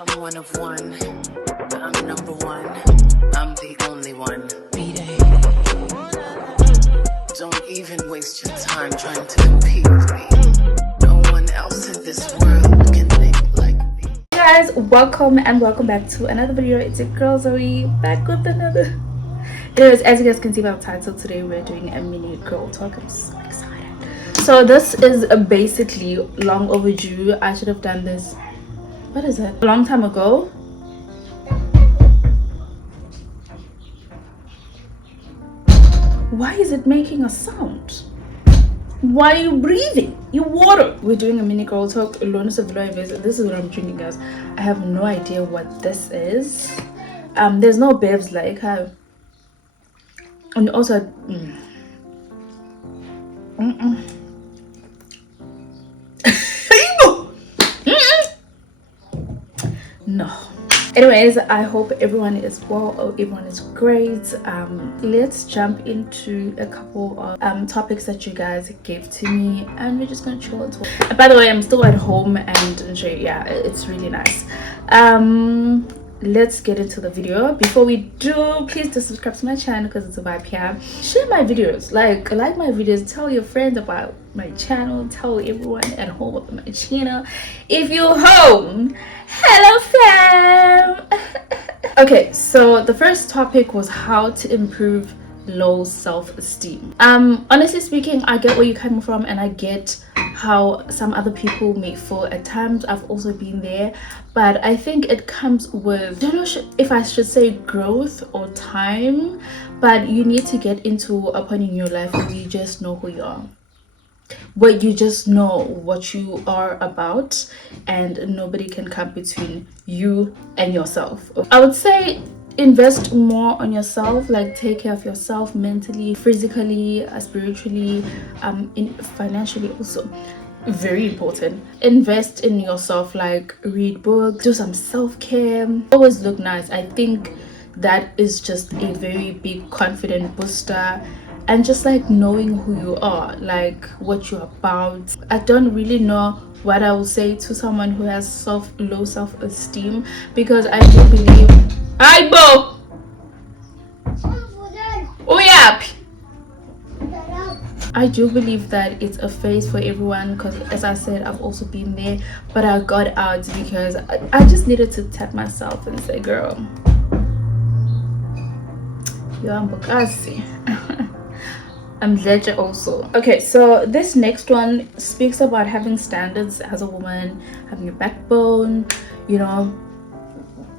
I'm one of one. I'm number one. I'm the only one. Don't even waste your time trying to compete with me. No one else in this world can think like me. Hey guys, welcome back to another video. It's your girl Zoe back with another. Anyways, as you guys can see by the title, today we're doing a mini girl talk. I'm so excited. So this is basically long overdue. I should have done this, what is it, a long time ago. Why is it making a sound? Why are you breathing? You water. We're doing a mini girl talk. This is what I'm drinking, guys. I have no idea what this is. There's no bevs like her. And also no. Anyways, I hope everyone is well. Everyone is great. Let's jump into a couple of topics that you guys gave to me, and we're just gonna chill and talk. And by the way, I'm still at home, and yeah, it's really nice. Let's get into the video. Before we do, please do subscribe to my channel because it's a vibe here. Share my videos, like my videos, tell your friends about my channel, tell everyone at home about my channel. If you're home, hello fam. Okay, so the first topic was how to improve low self-esteem. Honestly speaking, I get where you're coming from, and I get how some other people may feel at times. I've also been there, but I think it comes with, I don't know if I should say growth or time, but you need to get into a point in your life where you just know who you are, where you just know what you are about, and nobody can come between you and yourself. I would say invest more on yourself, like take care of yourself mentally, physically, spiritually, financially also. Very important. Invest in yourself, like read books, do some self-care, always look nice. I think that is just a very big confident booster, and just like knowing who you are, like what you're about. I don't really know what I will say to someone who has low self-esteem, because I do believe I do believe that it's a phase for everyone, because as I said, I've also been there, but I got out because I just needed to tap myself and say, girl, you're ambokasi. I'm Leja also. Okay, so this next one speaks about having standards as a woman, having a backbone, you know,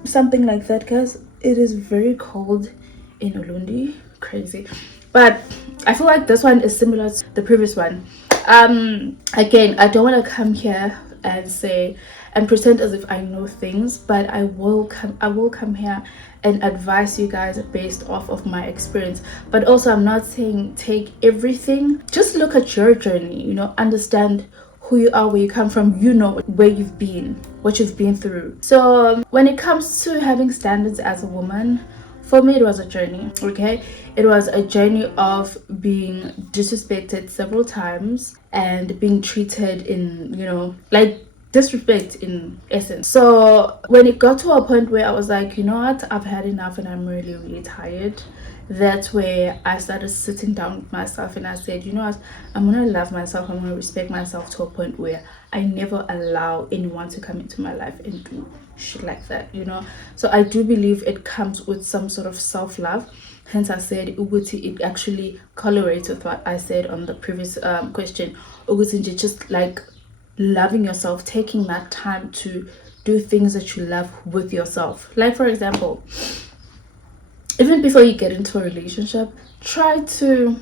something like that, because it is very cold in Ulundi. Crazy. But I feel like this one is similar to the previous one. Again, I don't want to come here and say and pretend as if I know things, but I will come here and advise you guys based off of my experience. But also, I'm not saying take everything. Just look at your journey, you know, understand who you are, where you come from, you know where you've been, what you've been through. So when it comes to having standards as a woman, for me it was a journey. Okay, it was a journey of being disrespected several times and being treated in, you know, like disrespect in essence. So when it got to a point where I was like, you know what, I've had enough and I'm really tired, that's where I started sitting down with myself and I said, you know what, I'm gonna love myself, I'm gonna respect myself to a point where I never allow anyone to come into my life and do shit like that, you know. So I do believe it comes with some sort of self-love. Hence I said it actually correlates with what I said on the previous question. Just like loving yourself, taking that time to do things that you love with yourself. Like for example, even before you get into a relationship, try to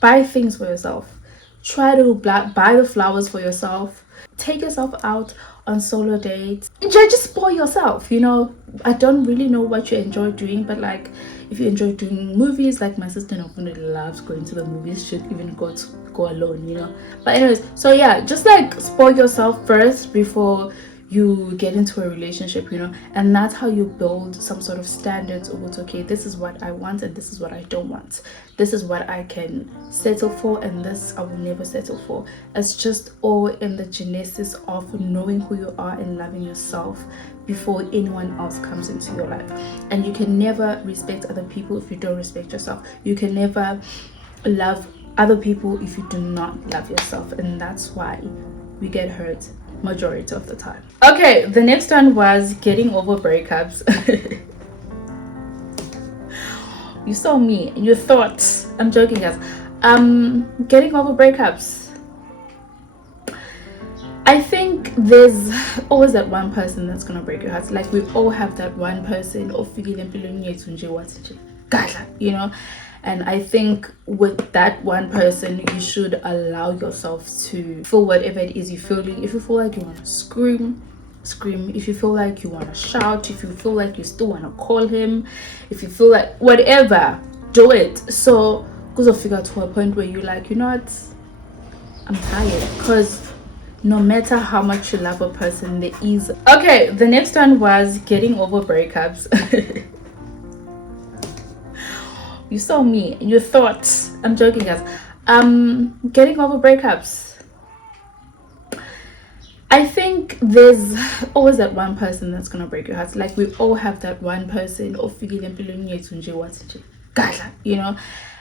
buy things for yourself. Try to buy the flowers for yourself. Take yourself out on solo dates. Enjoy, just spoil yourself, you know. I don't really know what you enjoy doing, but like if you enjoy doing movies, like my sister Nofune loves going to the movies, she'd even go alone, you know. But anyways, so yeah, just like spoil yourself first before you get into a relationship, and that's how you build some sort of standards of, okay, this is what I want and this is what I don't want. This is what I can settle for and this I will never settle for. It's just all in the genesis of knowing who you are and loving yourself before anyone else comes into your life. And you can never respect other people if you don't respect yourself. You can never love other people if you do not love yourself, and that's why we get hurt majority of the time. Okay, the next one was getting over breakups. You saw me and you thought I'm joking, guys. Getting over breakups, I think there's always that one person that's gonna break your heart. Like, we all have that one person, and I think with that one person, you should allow yourself to feel whatever it is you're feeling. If you feel like you want to scream. If you feel like you want to shout, if you feel like you still want to call him, if you feel like whatever, do it. So, because I figure to a point where you're like, you know what, I'm tired. Because no matter how much you love a person, there is. Okay, the next one was getting over breakups. You saw me and you thought I'm joking, guys. Getting over breakups, I think there's always that one person that's gonna break your heart. Like, we all have that one person,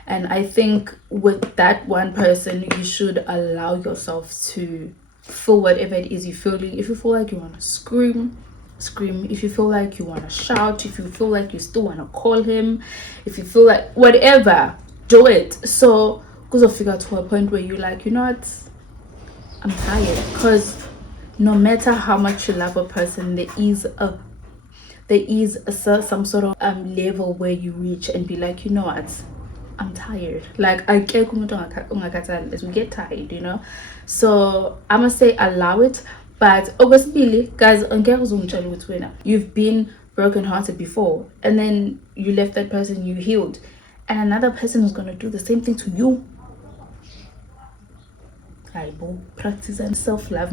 and I think with that one person, you should allow yourself to feel whatever it is you're feeling. If you feel like you want to scream. If you feel like you want to shout, if you feel like you still want to call him, if you feel like whatever, do it. So, because I figure to a point where you're like, you know what, I'm tired. Because no matter how much you love a person, there is some sort of level where you reach and be like, you know what, I'm tired. Like, I get we get tired, So I'm gonna say allow it. But obviously, guys, you've been brokenhearted before, and then you left that person, you healed, and another person is gonna do the same thing to you. Practice and self-love.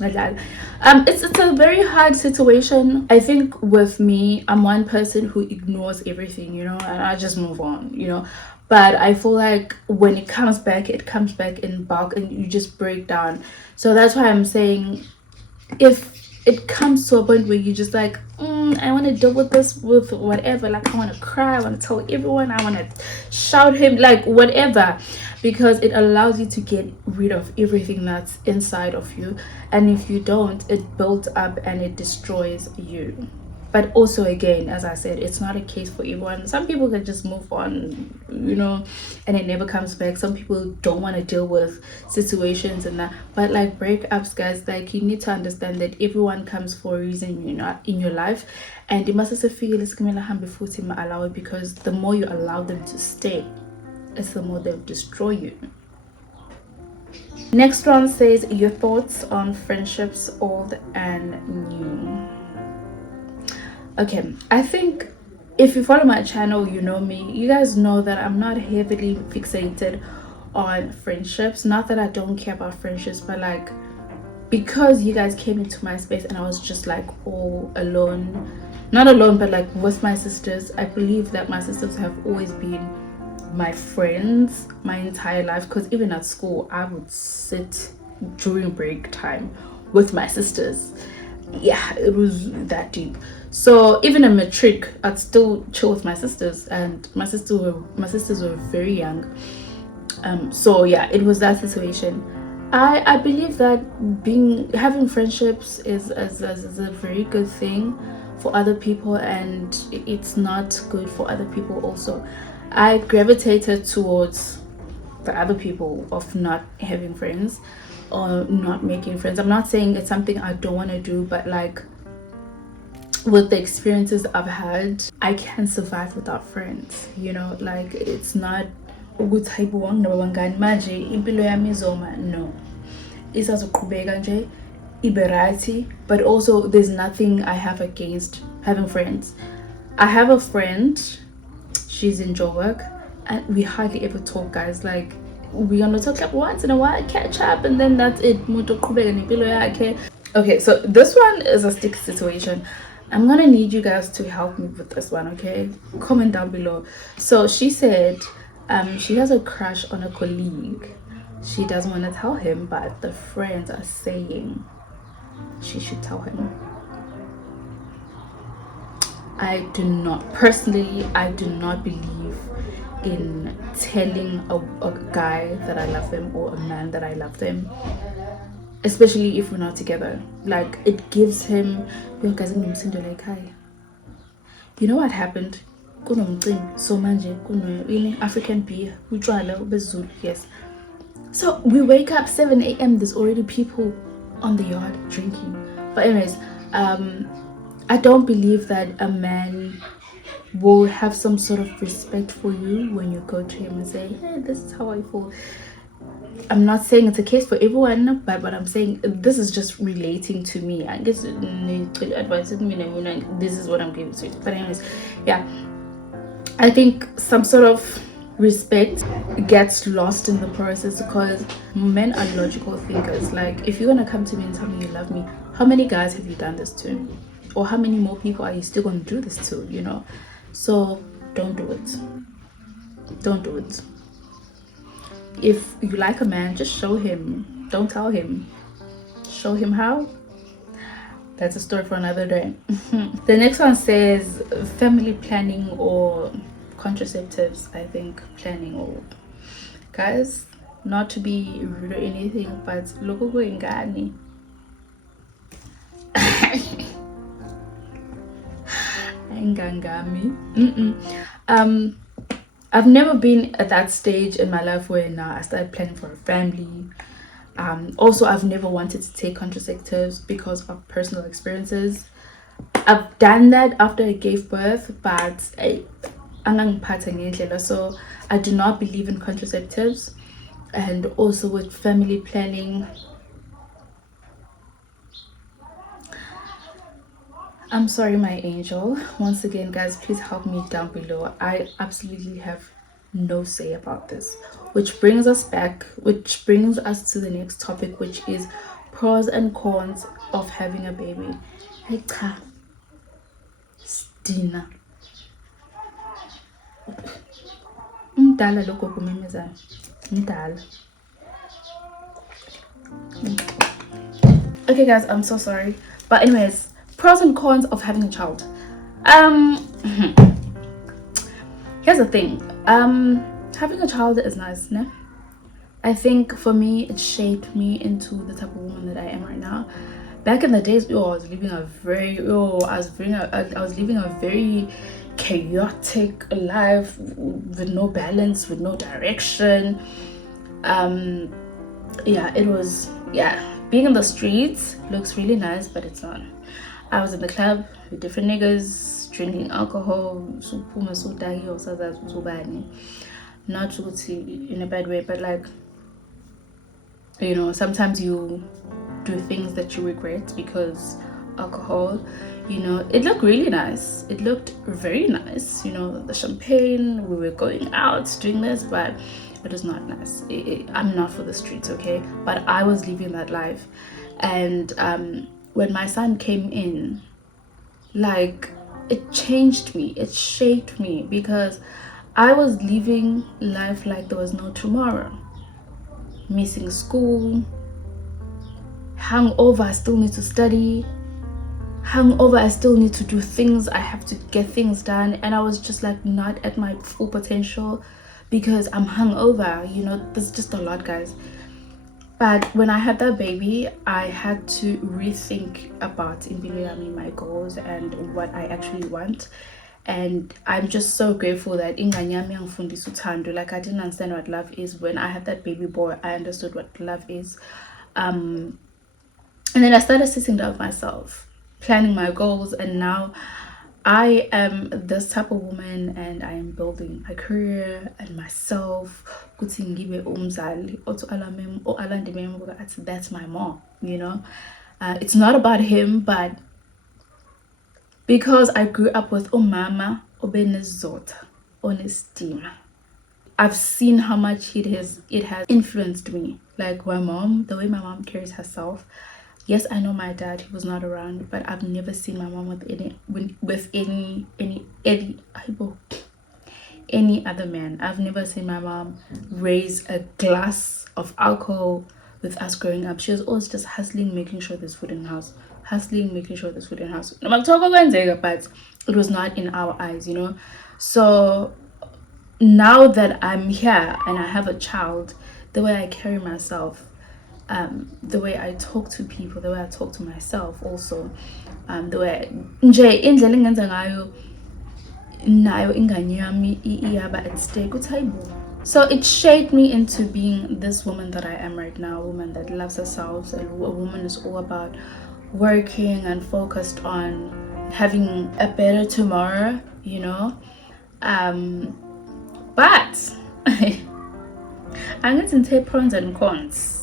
It's a very hard situation. I think with me, I'm one person who ignores everything, and I just move on, But I feel like when it comes back in bulk and you just break down. So that's why I'm saying, if it comes to a point where you just like, I want to deal with this with whatever, like I want to cry, I want to tell everyone, I want to shout him, like whatever, because it allows you to get rid of everything that's inside of you. And if you don't, it builds up and it destroys you. But also, again, as I said, it's not a case for everyone. Some people can just move on, and it never comes back. Some people don't want to deal with situations and that. But like breakups, guys, like you need to understand that everyone comes for a reason, in your life. And it must also feel allow it, because the more you allow them to stay, it's the more they'll destroy you. Next one says your thoughts on friendships, old and new. Okay, I think if you follow my channel, you know me, you guys know that I'm not heavily fixated on friendships. Not that I don't care about friendships, but like, because you guys came into my space and I was just like all alone, not alone, but like with my sisters. I believe that my sisters have always been my friends my entire life, because even at school I would sit during break time with my sisters. Yeah, it was that deep. So even in matric, I'd still chill with my sisters, and my sisters were very young. So yeah, it was that situation. I believe that having friendships is a very good thing for other people, and it's not good for other people also. I gravitated towards the other people of not having friends or not making friends. I'm not saying it's something I don't want to do, but like, with the experiences I've had, I can survive without friends, like it's not no, but also there's nothing I have against having friends. I have a friend, she's in Joburg, and we hardly ever talk, guys. Like, we're gonna talk like once in a while, catch up, and then that's it. Okay, so this one is a stick situation. I'm gonna need you guys to help me with this one, okay? Comment down below. So she said she has a crush on a colleague. She doesn't want to tell him, but the friends are saying she should tell him. I do not personally, I do not believe in telling a guy that I love them or a man that I love them, especially if we're not together. Like, it gives him, yo guys, like, hi, you know what happened, so manje kuno African beer, yes. So we wake up 7 a.m. there's already people on the yard drinking. But anyways, I don't believe that a man will have some sort of respect for you when you go to him and say, hey, this is how I feel. I'm not saying it's a case for everyone, but what I'm saying, this is just relating to me. I guess advice, this is what I'm giving to you. But anyways, yeah, I think some sort of respect gets lost in the process because men are logical thinkers. Like, if you're gonna come to me and tell me you love me, how many guys have you done this to? Or how many more people are you still gonna do this to, you know? So don't do it. Don't do it. If you like a man, just show him. Don't tell him. Show him how. That's a story for another day. The next one says family planning or contraceptives. I think planning, or guys, not to be rude or anything, but look ingani. I've never been at that stage in my life where now I started planning for a family. Also, I've never wanted to take contraceptives because of personal experiences. I've done that after I gave birth, but so I do not believe in contraceptives. And also with family planning, I'm sorry, my angel. Once again, guys, please help me down below. I absolutely have no say about this. Which brings us to the next topic, which is pros and cons of having a baby. Hey, cha. Stina. Mdala lokho kumemezana. Mdala. Okay, guys, I'm so sorry. But anyways, pros and cons of having a child. Here's the thing. Having a child is nice, ne? I think for me, it shaped me into the type of woman that I am right now. Back in the days, I was living a very chaotic life with no balance, with no direction. Being in the streets looks really nice, but it's not. I was in the club with different niggas drinking alcohol, not in a bad way, but like, you know, sometimes you do things that you regret because alcohol, you know. It looked really nice, it looked very nice, you know, the champagne, we were going out doing this, but it was not nice. I'm not for the streets, okay? But I was living that life. And when my son came in, like, it changed me, it shaped me, because I was living life like there was no tomorrow. Missing school, hungover, I still need to study, hungover, I still need to do things, I have to get things done, and I was just like not at my full potential because I'm hungover, you know. There's just a lot, guys. But when I had that baby, I had to rethink about my goals and what I actually want. And I'm just so grateful that like, I didn't understand what love is. When I had that baby boy, I understood what love is. And then I started sitting down with myself, planning my goals, and now I am this type of woman, and I am building my career and myself. That's my mom, you know. It's not about him, but because I grew up with umama obenezota onestima, I've seen how much it has influenced me. Like my mom, the way my mom carries herself, Yes, I know my dad, he was not around, but I've never seen my mom with any other man. I've never seen my mom raise a glass of alcohol with us growing up. She was always just hustling, making sure there's food in the house. Hustling, making sure there's food in the house. No matter what, but it was not in our eyes, you know. So now that I'm here and I have a child, the way I carry myself, the way I talk to people, the way I talk to myself also, the way nje indlela engenza ngayo nayo ingane yami iyaba at stake uThaibo. So it shaped me into being this woman that I am right now, a woman that loves herself, a woman who's all about working and focused on having a better tomorrow, you know. But I'm going to take pros and cons.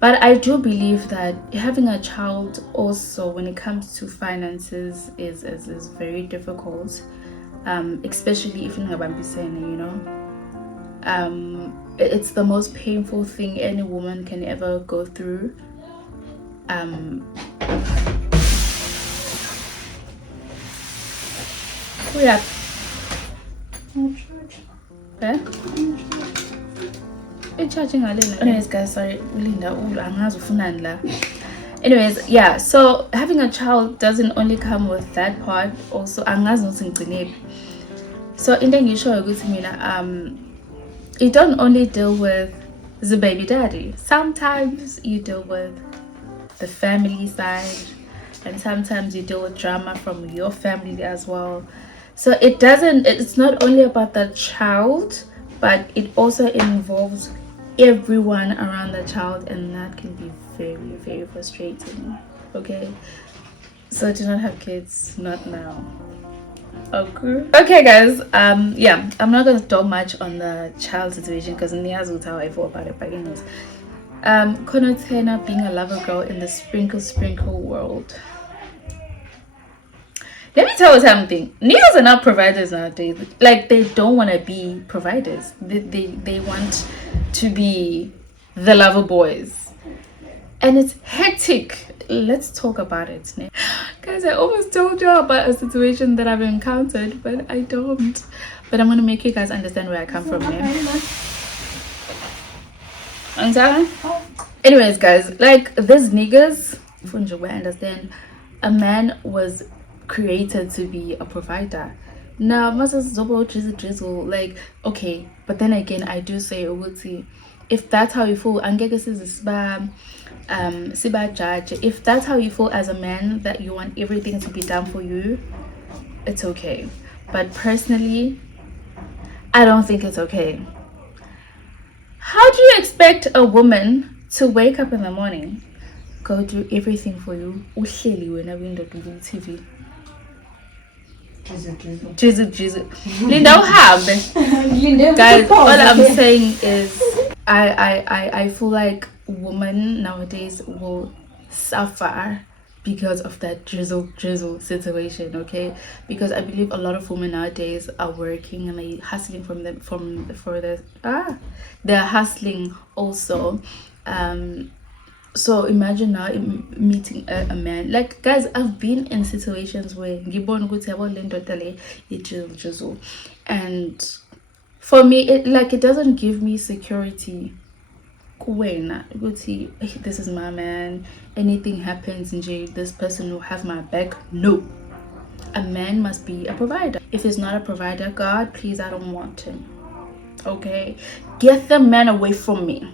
But I do believe that having a child also, when it comes to finances, is very difficult, especially if you're you know. It's the most painful thing any woman can ever go through. Yeah. Anyways, guys, sorry, anyways, yeah, so having a child doesn't only come with that part, also so in the show you don't only deal with the baby daddy. Sometimes you deal with the family side, and sometimes you deal with drama from your family as well. So it's not only about the child, but it also involves everyone around the child, and that can be very, very frustrating. Okay, so do not have kids, not now. Okay guys, yeah, I'm not gonna talk much on the child situation because Niaz will tell I feel about it, but anyways, Konotena being a lover girl in the sprinkle world. Let me tell you something. Niggas are not providers nowadays. Like, they don't want to be providers. They want to be the lover boys. And it's hectic. Let's talk about it. Guys, I almost told you about a situation that I've encountered, but I don't. But I'm going to make you guys understand where I come from here. Anyways, guys, like, these niggas, I understand, a man was created to be a provider. Now, DRIZZLE, like, okay, but then again, I do say, if that's how you feel, judge. If that's how you feel as a man, that you want everything to be done for you, it's okay. But personally, I don't think it's okay. How do you expect a woman to wake up in the morning, go do everything for you, TV? DRIZZLE. Linda, have guys, all I'm saying is I feel like women nowadays will suffer because of that DRIZZLE situation, okay? Because I believe a lot of women nowadays are working and they're hustling they're hustling also. So imagine now meeting a man. Like, guys, I've been in situations where and for me, it doesn't give me security. This is my man. Anything happens, this person will have my back. No, a man must be a provider. If he's not a provider, God, please, I don't want him. Okay, get the man away from me.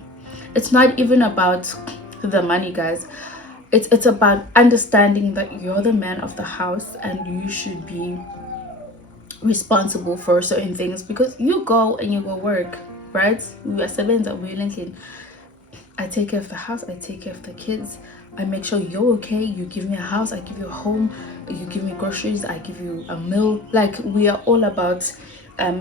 It's not even about the money, guys. It's about understanding that you're the man of the house and you should be responsible for certain things, because you go and you go work, right? We are seven that we're linking. I take care of the house, I take care of the kids, I make sure you're okay. You give me a house, I give you a home. You give me groceries, I give you a meal. Like, we are all about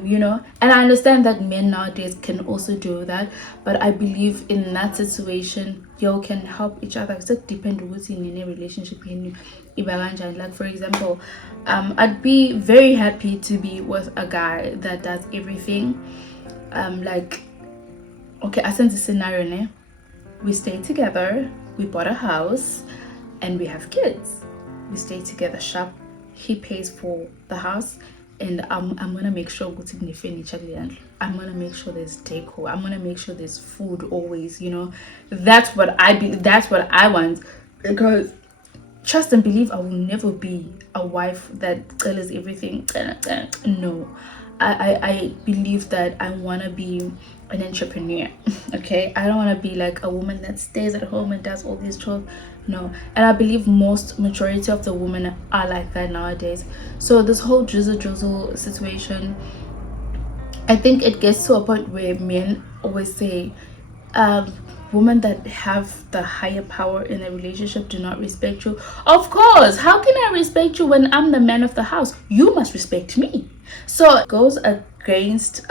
you know. And I understand that men nowadays can also do that, but I believe in that situation you can help each other. It's like depend what's in any relationship. Like, for example, I'd be very happy to be with a guy that does everything. Like, okay, I sense the scenario, we stay together, we bought a house and we have kids. We stay together shop. He pays for the house, and I'm gonna make sure I'm gonna make sure there's decor. I'm gonna make sure there's food always, you know. That's what I want, because trust and believe I will never be a wife that tells everything. No, I believe that I want to be an entrepreneur. Okay, I don't want to be like a woman that stays at home and does all these chores. No, and I believe majority of the women are like that nowadays. So this whole drizzle situation, I think it gets to a point where men always say, women that have the higher power in a relationship do not respect you. Of course, how can I respect you when I'm the man of the house? You must respect me. So it goes against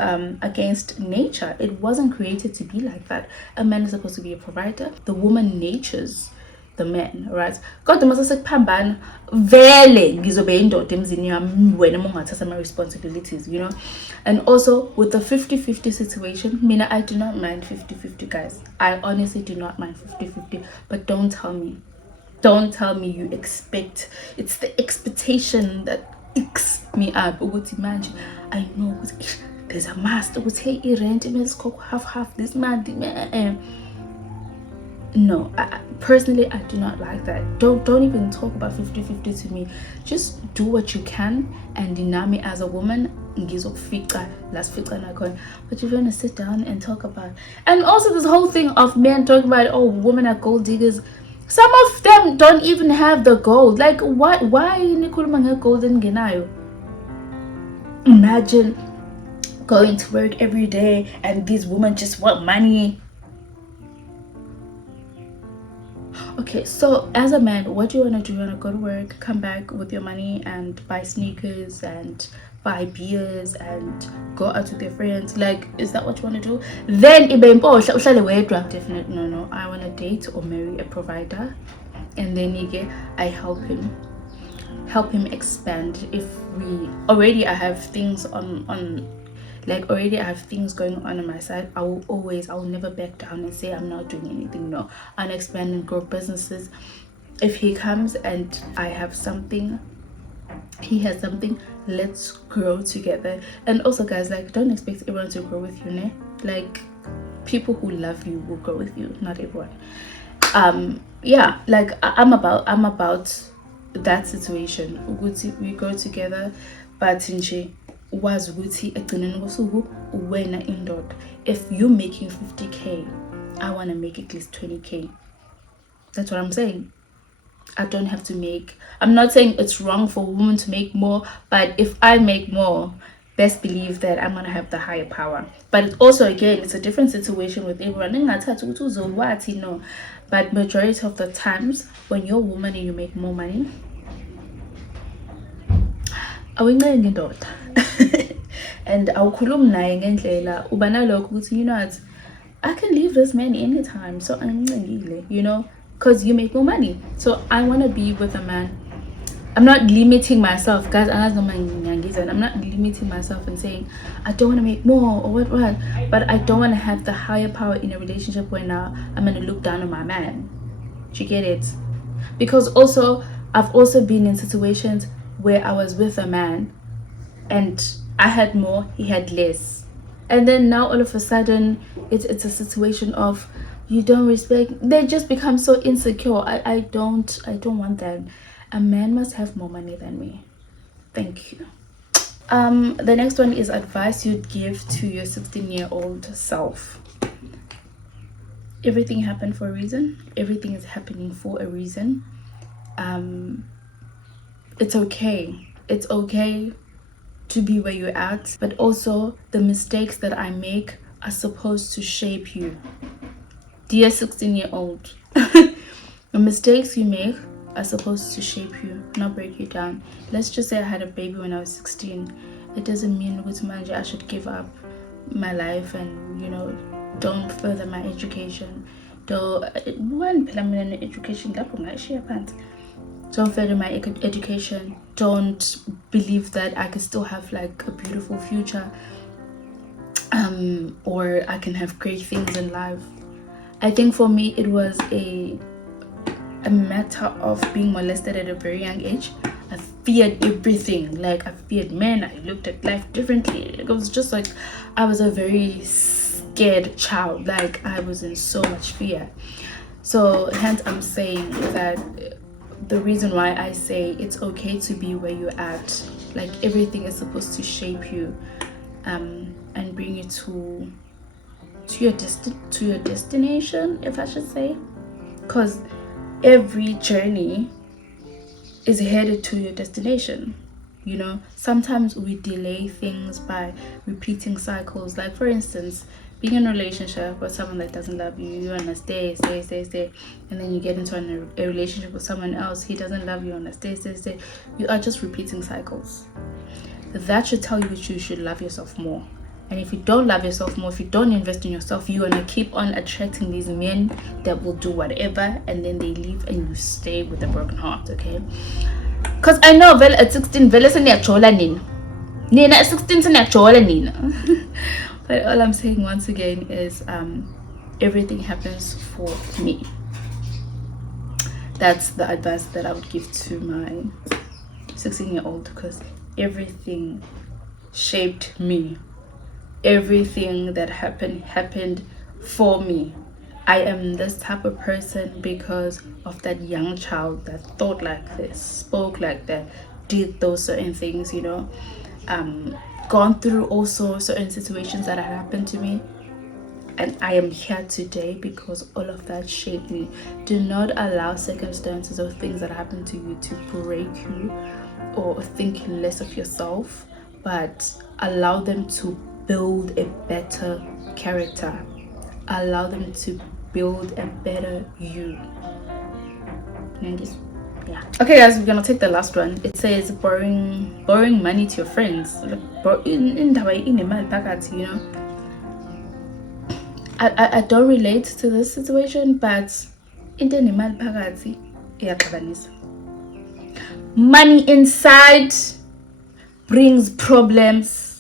nature. It wasn't created to be like that. A man is supposed to be a provider. The woman natures the man, right? Kodwa mase sekuphambana vele ngizobe indoda emzini yami wena mongathatha my responsibilities, you know. And also with the 50-50 situation, mina, I do not mind 50-50, guys. I honestly do not mind 50-50, but don't tell me you expect. It's the expectation that icks me up. Ukuthi manje I know there's a must ukuthi hey rent is half this month. No, personally I do not like that. Don't even talk about 50-50 to me. Just do what you can, and me as a woman, but if you want to sit down and talk about, and also this whole thing of men talking about, oh, women are gold diggers. Some of them don't even have the gold. Like, why nikhuluma golden genayo? Imagine going to work every day and these women just want money. Okay, so as a man, what do you want to do? You want to go to work, come back with your money and buy sneakers and buy beers and go out with your friends? Like, is that what you want to do? Then definitely no. I want to date or marry a provider, and then I help him expand. If I have things already I have things going on my side, I will never back down and say I'm not doing anything. No, I'll expand and grow businesses. If he comes and I have something, he has something, let's grow together. And also, guys, like, don't expect everyone to grow with you, ne? Like, people who love you will grow with you, not everyone. Yeah, like I'm about that situation. We grow together, but nje was ukuthi egcineni kosuku wena indoda. If you're making 50k, I want to make at least 20k. That's what I'm saying. I don't have to make. I'm not saying it's wrong for a woman to make more, but if I make more, best believe that I'm gonna have the higher power. But it's also, again, it's a different situation with everyone. No, but majority of the times when you're a woman and you make more money, and awukhulumi naye ngendlela uba nalokho ukuthi, you know what, I can leave this man anytime, so angicingile, you know, because you make more money. So I want to be with a man. I'm not limiting myself, guys. I'm not limiting myself and saying I don't want to make more or what, but I don't want to have the higher power in a relationship where now I'm going to look down on my man. Do you get it? Because also I've also been in situations where I was with a man and I had more, he had less, and then now all of a sudden it's a situation of you don't respect. They just become so insecure. I don't want that. A man must have more money than me. Thank you. The next one is advice you'd give to your 16-year-old self. Everything happened for a reason. Everything is happening for a reason. It's okay. It's okay to be where you're at, but also the mistakes that I make are supposed to shape you. Dear 16-year-old, the mistakes you make are supposed to shape you, not break you down. Let's just say I had a baby when I was 16. It doesn't mean with manja I should give up my life and, you know, don't further my education. Don't further my education. Don't believe that I can still have like a beautiful future, or I can have great things in life. I think for me it was a a matter of being molested at a very young age, I feared everything. Like, I feared men. I looked at life differently. Like, it was just like I was a very scared child. Like, I was in so much fear. So hence I'm saying that the reason why I say it's okay to be where you're at, like everything is supposed to shape you and bring you to your destination, if I should say, because every journey is headed to your destination. You know, sometimes we delay things by repeating cycles. Like, for instance, being in a relationship with someone that doesn't love you, you want to stay, and then you get into a relationship with someone else, he doesn't love you, and stay. You are just repeating cycles. That should tell you that you should love yourself more. And if you don't love yourself more, if you don't invest in yourself, you're gonna keep on attracting these men that will do whatever, and then they leave and you stay with a broken heart. Okay, because I know well at 16 vele seniyajola nina at 16 seniyajola nina. But all I'm saying once again is everything happens for me. That's the advice that I would give to my 16-year-old, because everything shaped me. Everything that happened for me. I am this type of person because of that young child that thought like this, spoke like that, did those certain things, you know, gone through also certain situations that have happened to me, and I am here today because all of that shaped me. Do not allow circumstances or things that happen to you to break you or think less of yourself, but allow them to build a better character. Allow them to build a better you. Yeah. Okay, guys, we're gonna take the last one. It says borrowing money to your friends. In the way, in the packet, you know. I don't relate to this situation, but in the mal packet, money inside brings problems.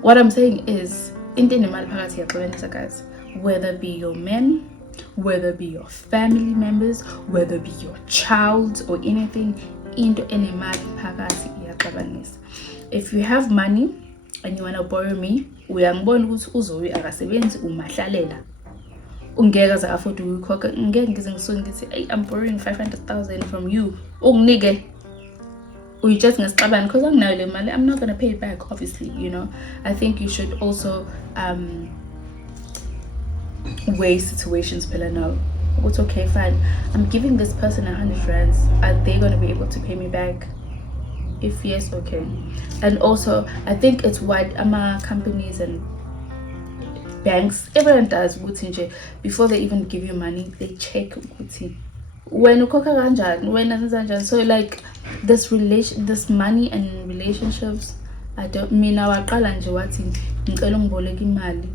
What I'm saying is, in the mal packet, guys, whether it be your men, whether it be your family members, whether it be your child or anything, into any mal packet. If you have money and you want to borrow me, uyangibona ukuthi uzoyi akasebenzi umahlalela, ungeke aze afford ukukhokha. Ngeke ngize ngisuke ngithi I'm borrowing 500,000 from you, unginike just ngesixabane because anginayo le mali, I'm not going to pay it back, obviously, you know. I think you should also weigh situations. Pela, no, it's okay, fine, I'm giving this person 100 rands, are they going to be able to pay me back? If yes, okay. And also, I think it's what companies and banks, everyone does, before they even give you money, they check when so like this money and relationships, I don't mean awaqala nje wathi ngicela ungiboleke imali,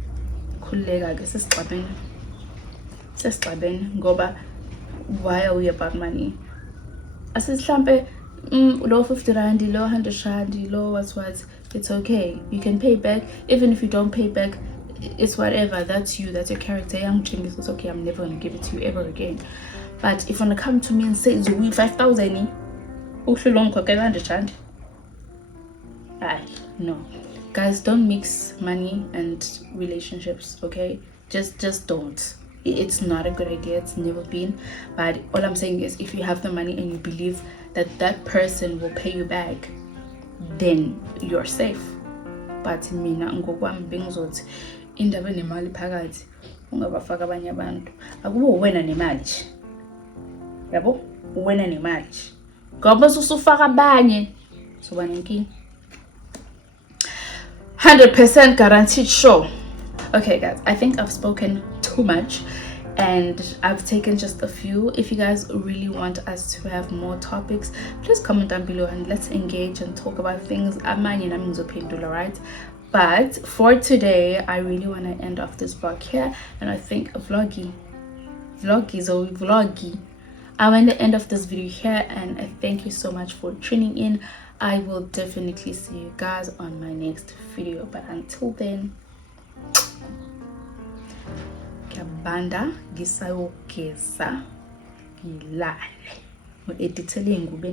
khuleka ke sesixabene ngoba why are we about money? Asihlambe low 50 rand, low 100 rand, low what, it's okay, you can pay back. Even if you don't pay back, it's whatever, that's you, that's your character. Young Chinese, it's okay, I'm never gonna give it to you ever again. But if you wanna come to me and say Zui 5,000, no, guys, don't mix money and relationships, okay? Just don't. It's not a good idea, it's never been. But all I'm saying is, if you have the money and you believe that person will pay you back, then you're safe. But mina ngokwami bengizothi indaba enemali phakathi ungabafaka abanye abantu, akubo wena nemali nje, yabo, wena nemali nje, ngoba usufaka abanye soba nenkinga. 100% guaranteed, sure. Okay guys, I think I've spoken too much and I've taken just a few. If you guys really want us to have more topics, please comment down below and let's engage and talk about things. Right? But for today, I really want to end off this vlog here, and I think vloggy. I want to end off this video here, and I thank you so much for tuning in. I will definitely see you guys on my next video, but until then, ngiyabanda ngisayogeza ngilale. U-editele iy'ngubo